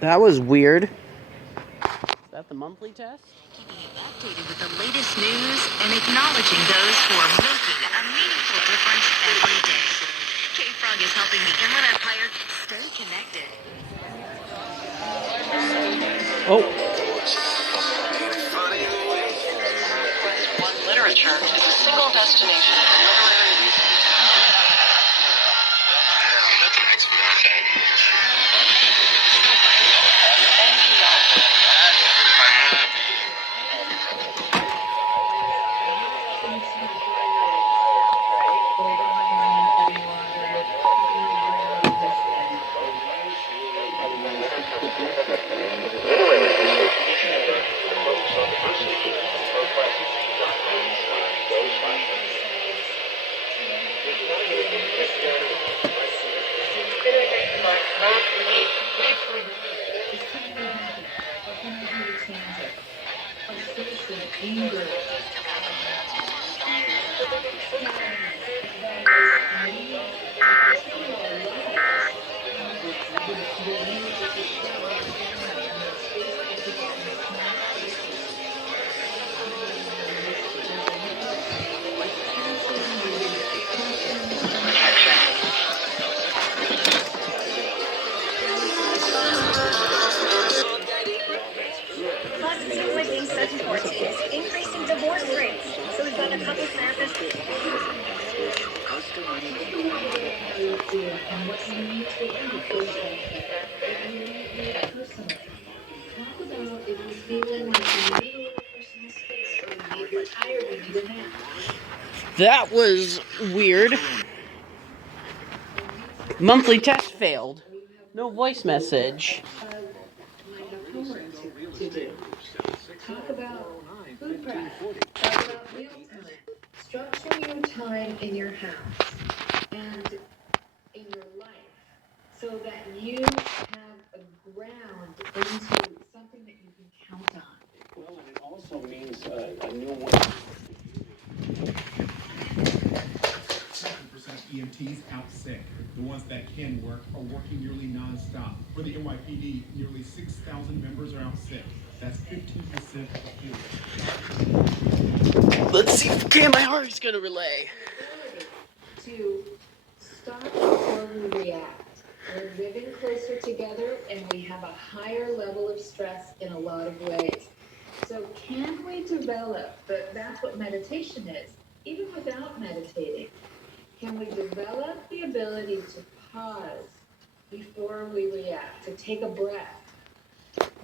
That was weird. Is that the monthly test? Keeping you updated with the latest news and acknowledging those who are making a meaningful difference every day. K-Frog is helping the Inland Empire stay connected. Oh. One Literature is a single destination for literary increasing divorce rates. So we've got a couple therapists. That was weird. Monthly test failed. No voice message. Talk about food prep. Talk about meal time. Structure your time in your house and in your life so that you have a ground into something that you can count on. Well, and it also means a new way. 7% of EMTs out sick. The ones that can work are working nearly non-stop. For the NYPD, nearly 6,000 members are out sick. That's 15% of Let's see if my heart is gonna relay. To stop before we react. We're living closer together and we have a higher level of stress in a lot of ways. So can we develop, that's what meditation is, even without meditating, can we develop the ability to pause before we react, to take a breath?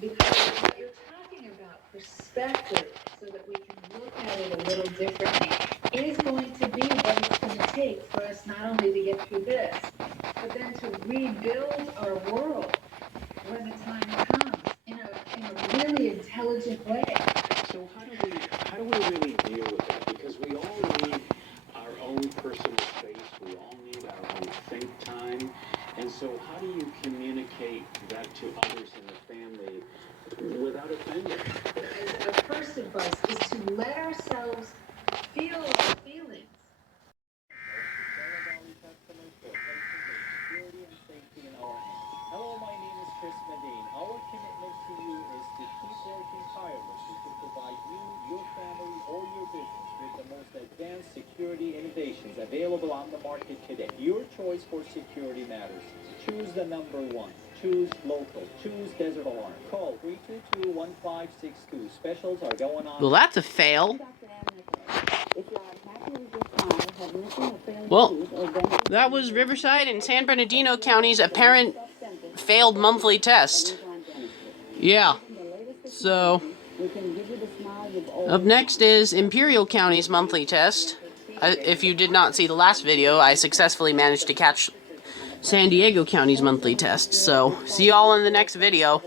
Because what you're talking about, perspective, so that we can look at it a little differently, is going to be what it's going to take for us not only to get through this, but then to rebuild our world when the time comes in a really intelligent way. So how do we really deal with that? Because we all need our own personal space. We all need our own think time. And so how do you communicate that to others in the family without offending? As a first advice is to let ourselves feel our feelings. Hello, my name is Chris Medine. Our commitment to you is to keep working tirelessly to provide you, your family, or your business with the most advanced security innovations available on the market today. Your choice for security matters. Choose the number one. Choose local. Choose Desert Alarm. Call 322-1562. Specials are going on. Well, that's a fail. Well, that was Riverside and San Bernardino County's apparent failed monthly test. Yeah. So, up next is Imperial County's monthly test. If you did not see the last video, I successfully managed to catch San Diego County's monthly test. So, see y'all in the next video.